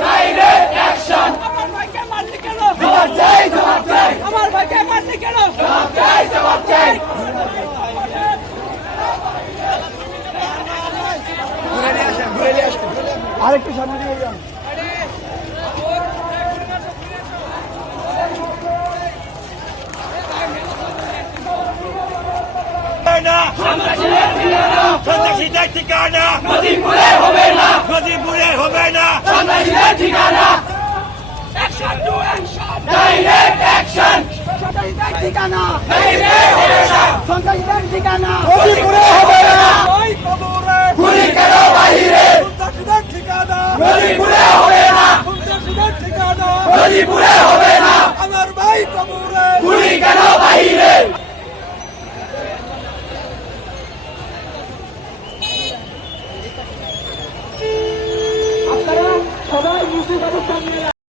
Direct action. আমার ভাইকে মারলি কেন? জবাব চাই, জবাব চাই, আমার ভাইকে মারলি কেন? জবাব চাই, জবাব চাই। আরেকটু সামনে দিয়ে যান। সন্ত্রাসীদের ঠিকানা নদীপুরে হবে না, নদীপুরে হবে না। সন্ত্রাসীদের ঠিকানা। Action to action. Direct action. সন্ত্রাসীদের ঠিকানা, নদীপুরে হবে না, সন্ত্রাসীদের ঠিকানা। নদীপুরে হবে না। ওই কবরে গুলি কেন বাহিরে? সন্ত্রাসীদের ঠিকানা, নদীপুরে হবে না, সন্ত্রাসীদের ঠিকানা। নদীপুরে হবে না। আমার ভাই কবরে গুলি কেন বাহিরে? আপনারা সবাই মুসলিম অবস্থান নিয়ে